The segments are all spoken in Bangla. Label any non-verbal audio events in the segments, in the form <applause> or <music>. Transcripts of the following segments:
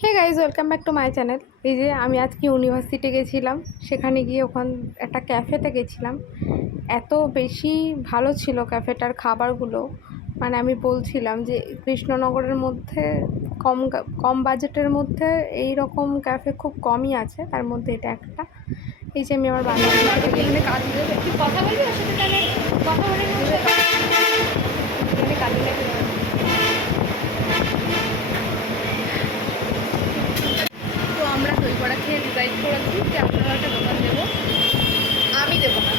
Hey guys welcome back to my channel এই যে আমি আজকে ইউনিভার্সিটি গেছিলাম সেখানে গিয়ে ওখান একটা ক্যাফেতে গেছিলাম। এত বেশি ভালো ছিল ক্যাফেটার খাবারগুলো। মানে আমি বলছিলাম যে কৃষ্ণনগরের মধ্যে কম কম বাজেটের মধ্যে এই রকম ক্যাফে খুব কমই আছে তার মধ্যে এটা একটা। এই যে আমি আমার এখানে কথা ওর কথা বলে নিই ওর সাথে। এখানে কাজে লেগে যাবে। তো আমরা দই বড়া খেয়ে ডিসাইড করেছি যে আপনারা একটা দোকান দেবো। আমি দেবো না।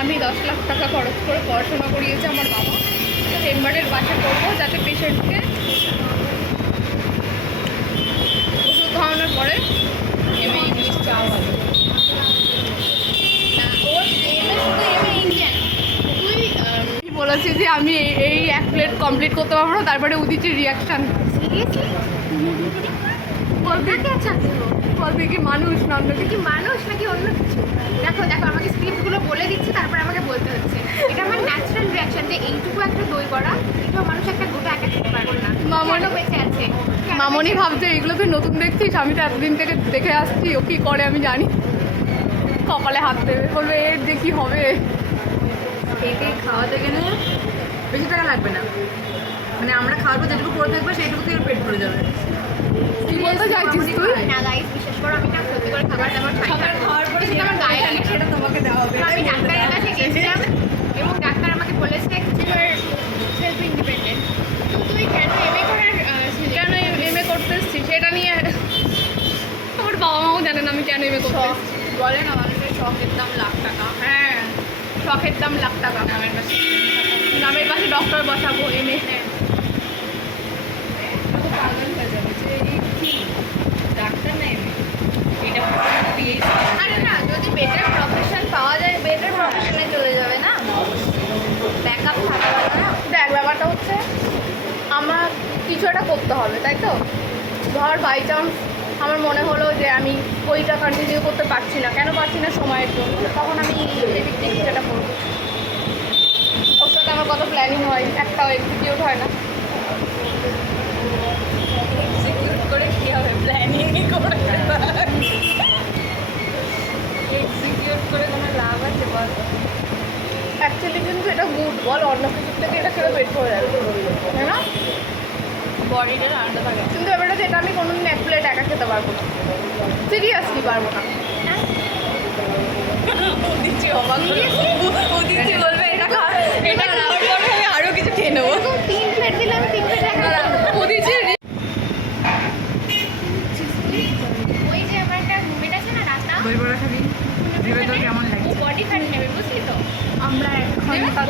আমি দশ লাখ টাকা খরচ করে পড়াশোনা করিয়েছি আমার বাবা। চেম্বারের বাসা করব যাতে পেশেন্টকে ওষুধ খাওয়ানোর পরে এমএ ইংলিশ চাওয়া হবে বলেছি যে আমি কমপ্লিট করতে পারব না তারপরে উদিচির রিয়াকশান বলতে কি আচ্ছা? কি মানুষ কি মানুষ নাকি অন্য কিছু? দেখো দেখো আমাকে স্ক্রিপ্টগুলো বলে দিচ্ছে তারপর আমাকে বলতে হচ্ছে। এটা আমার ন্যাচারাল রিয়াকশন যে এইটুকু একটা দই বড়া এটাও মানুষ একটা গোটা একা খেতে পারবে না। মামনি- বেঁচে আছে? মামনি ভাবছে এগুলো তুই নতুন দেখছিস? আমি তো এতদিন থেকে দেখে আসছি ও কি করে আমি জানি। কপালে হাত দেবে বলবে এর কি হবে? খাওয়াতে গেলে বেশি টাকা লাগবে না। মানে আমরা খাওয়ার পর যেটুকু পড়ে থাকবে সেইটুকুতে ওর পেট ভরে যাবে। কি বলতে চাইছিস তুই? না গাইস বিশেষ করে আমি না সত্যি করে খাবার দাবার খাই না। খাওয়ার পরে সেটা আমার গায়ে লাগে। সেটা তোমাকে দেওয়া হবে। আমি ডাক্তারের কাছে গেছিলাম এবং ডাক্তার আমাকে বলেছে সেলফ ইন্ডিপেন্ডেন্ট তুই কেন এমএ করার কেন এম এ করতে এসছি সেটা নিয়ে আমার বাবা মাও জানেন আমি কেন এম এ করতে শখ। এসছি। বলে না মানুষের শখের দাম লাখ টাকা। হ্যাঁ শখের দাম লাখ টাকা। নামের পাশে। নামের পাশে ডক্টর বসাবো এম এ আরে না যদি বেটার প্রফেশন পাওয়া যায় বেটার প্রফেশনে চলে যাবে না? ব্যাকআপ থাকা যাবে না। দেখ ব্যাপারটা হচ্ছে আমার কিছু একটা করতে হবে তাই তো? ধর বাই চান্স আমার মনে হলো যে আমি ওইটা কন্টিনিউ করতে পারছি না। কেন পারছি না? সময়ের জন্য। তখন আমি এদিক থেকে যেটা করব ওর সাথে আমার কত প্ল্যানিং হয়? একটাও এক্সিকিউট হয় না। এক্সিকিউট করে কি হবে? প্ল্যানিং করে এক্সিকিউট করে কোনো লাভ আছে বল? অ্যাকচুয়ালি কিন্তু এটা গুড বল। অন্য কিছুর থেকে এটা খেলে পেট হয়ে যাবে বডিটা থাকে। কিন্তু এবারে যেটা আমি কোনোদিন এক প্লেট একা খেতে পারব না। সিরিয়াসলি পারব না। ওদিচ্ছি অবাক ওদিচ্ছি বলবে এটা খা এটা খাওয়ার পরে আমি আরও কিছু খেয়ে নেব। তিন প্লেট দিলাম তিন প্লেট একা ওদিকে ওই যে আমার একটা রুমমেট আছে না রাতা দই বড়া খাবি? ভেবে তো কেমন লাগছে? বডি ফ্যাট নেবে বুঝলি তো? আমরা এক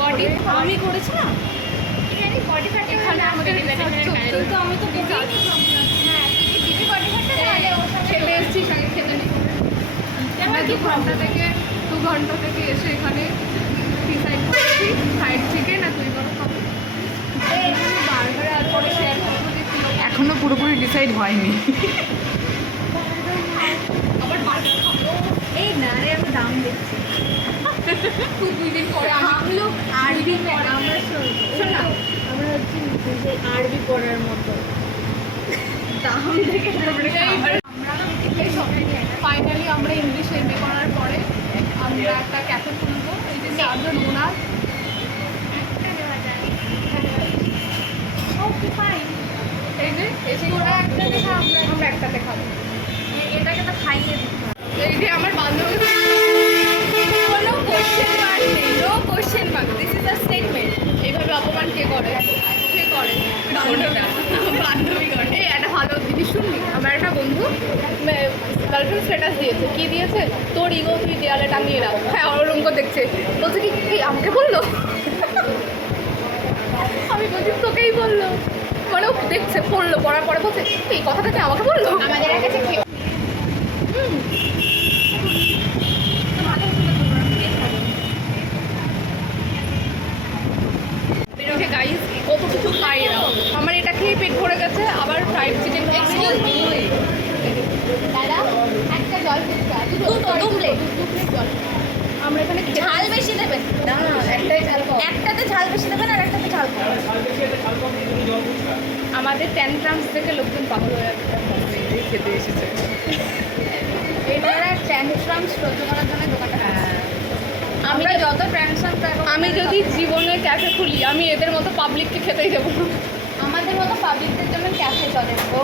বডি আমি করেছি না এখানে বডি ফ্যাট এখানে আমাদের কিন্তু আমি তো বুঝি হ্যাঁ তুই বডি ফ্যাটটা তাহলে ওর সাথে খেতে এসেছিস আগে খেতে নি আমরা দু ঘণ্টা থেকে দু ঘণ্টা থেকে এসে এখানে ডিসাইড করছি। ফ্রাইড চিকেন আর তুই বড় খাব বার্গার আর পরে শেয়ার করব যে এখনও পুরোপুরি ডিসাইড হয়নি। আবার বার্গার খাব। এই না রে আমি দাম দেখছি। <laughs> তুই দুই দিন পরে আমরা শোন শোন না আমরা হচ্ছে যে পড়ার মতো। দাম দেখে ফাইনালি আমরা ইংলিশ এম এ করার পরে আমরা একটা ক্যাফে খুলবো। এই যে চারজন ওনার। এই যে এসে ওরা একটাতে খাব আমরা একটাতে খাব এটাকে তো খাইয়ে দিতে এই যে আমার বান্ধবী। কোনো কোশ্চেন মার্ক নেই no question mark this is a statement এইভাবে অপমান কে করে? করে। বান্ধবী করে। এই একটা ভালো জিনিস শুনলি? আমার একটা বন্ধু গার্লফ্রেন্ড স্ট্যাটাস দিয়েছে। কি দিয়েছে? তোর ইগো তুই দেয়ালে টাঙিয়ে রাখ। হ্যাঁ ওরকম করে দেখছে। বলছে কি এই আমাকে বলল? আমি বলছি তোকেই বলল। মানে ও দেখছে পড়ল পড়ার পরে বলছে এই কথাটা কি আমাকে বলল? আমাদের কাছে বেরোকে গাইস খাই এরা আমার এটা খেয়ে পেট ভরে গেছে আবার ফ্রাইড চিকেন এক্সকিউজ মি দাদা একটা জল দু প্লেট জল আমরা এখানে ঝাল বেশি দেবেন। না একটাই ঝাল একটাতে ঝাল বেশি দেবেন আর একটাতে ঝাল কম আমাদের ট্যান্ট্রামস দেখে লোকজন পাগল হয়ে খেতে এসেছে। এনারা ট্যান্ট্রামস সহ্য করার জন্য দোকানটা হ্যাঁ আমি যত ট্যান্ট্রামস আমি যদি জীবনে ক্যাফে খুলি আমি এদের মতো পাবলিককে খেতেই দেবো। আমাদের মতো পাবলিকদের জন্য ক্যাফে চলে। ও।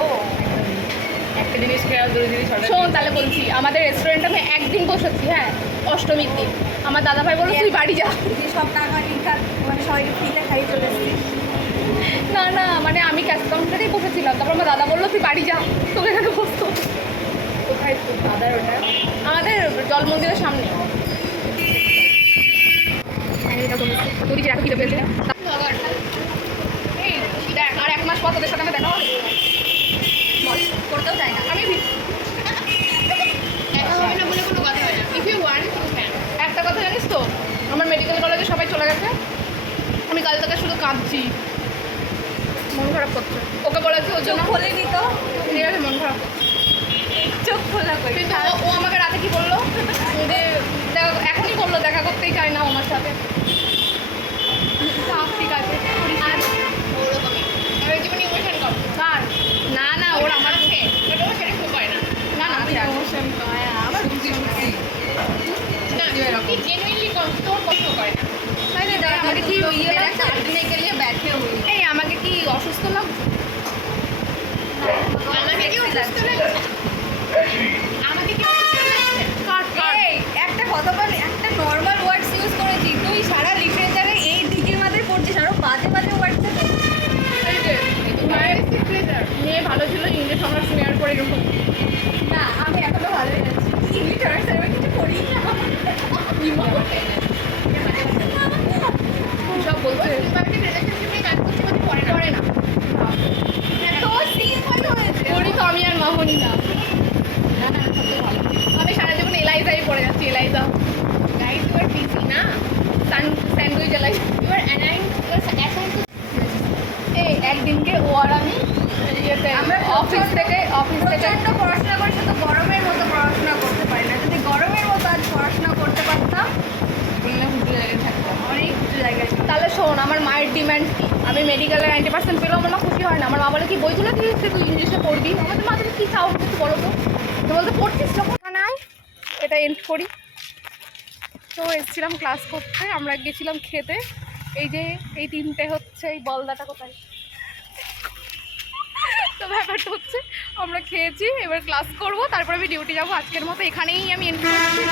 একটা জিনিস খেয়ে আর দুই জিনিস শোন তাহলে বলছি আমাদের রেস্টুরেন্টে আমি একদিন বসেছি হ্যাঁ অষ্টমীর দিন। আমার দাদা ভাই বলল তুই বাড়ি যা। সব টাকা ইনকাম মানে সবাইকে ফ্রিতে খাইয়ে চলে এসেছি। না না মানে আমি ক্যাশ কাউন্টারেই বসেছিলাম। তারপর আমার দাদা বলল তুই বাড়ি যা তোকে এখানে বসতো কোথায়? দাদার ওটা? আমাদের জল মন্দিরের সামনে। পুরী রাখা খিদে পেয়েছে আর এক মাস পর তোদের সাথে আমি দেখা হবে করতেও চাই না আমি একটা কথা জানিস তো আমার মেডিকেল কলেজে সবাই চলে গেছে আমি কাল থেকে শুধু কাঁদছি মন খারাপ করছে। ওকে বলেছি ওর জন্য খোলেনি তো মন খারাপ করছে চোখ খোলা কিন্তু ও- আমাকে রাতে কি বলল? এখনই বললো দেখা করতেই চায় না ও আমার সাথে থাক, ঠিক আছে আর ওরকমই এবার জীবনে ইমোশন কর কার না না ওর আমার মুখে ওটা ও সেটা খুব হয় না না না তুই ইমোশন কয় আমার বুঝি বুঝি না তুই জেনুইনলি তোর কষ্ট করে না তাই না দেখ আমাকে কি ইয়ে লাগছে কাটনে কে লিয়ে बैठे हुए এই আমাকে কি অসুস্থ লাগছে আমাকে কি অসুস্থ লাগছে কি আমি মেডিকেলে নাইনটি পার্সেন্ট পেলেও আমার খুশি হয় না। আমার মা বলে, কি বইগুলো কি তুই তুই ইংলিশে পড়বি। আমাদের মা তুমি কী চাও, একটু বলো তো। তো বলতে পড়ছিস যখন? নাই। এটা এন্ড করি। তো এসেছিলাম ক্লাস করতে, আমরা গেছিলাম খেতে। এই যে, এই তিনটে হচ্ছে, এই বলদাটা কোথায়? তো ব্যাপারটা হচ্ছে, আমরা খেয়েছি, এবার ক্লাস করব, তারপর আমি ডিউটি যাব। আজকের মতো এখানেই আমি এন্ড করছি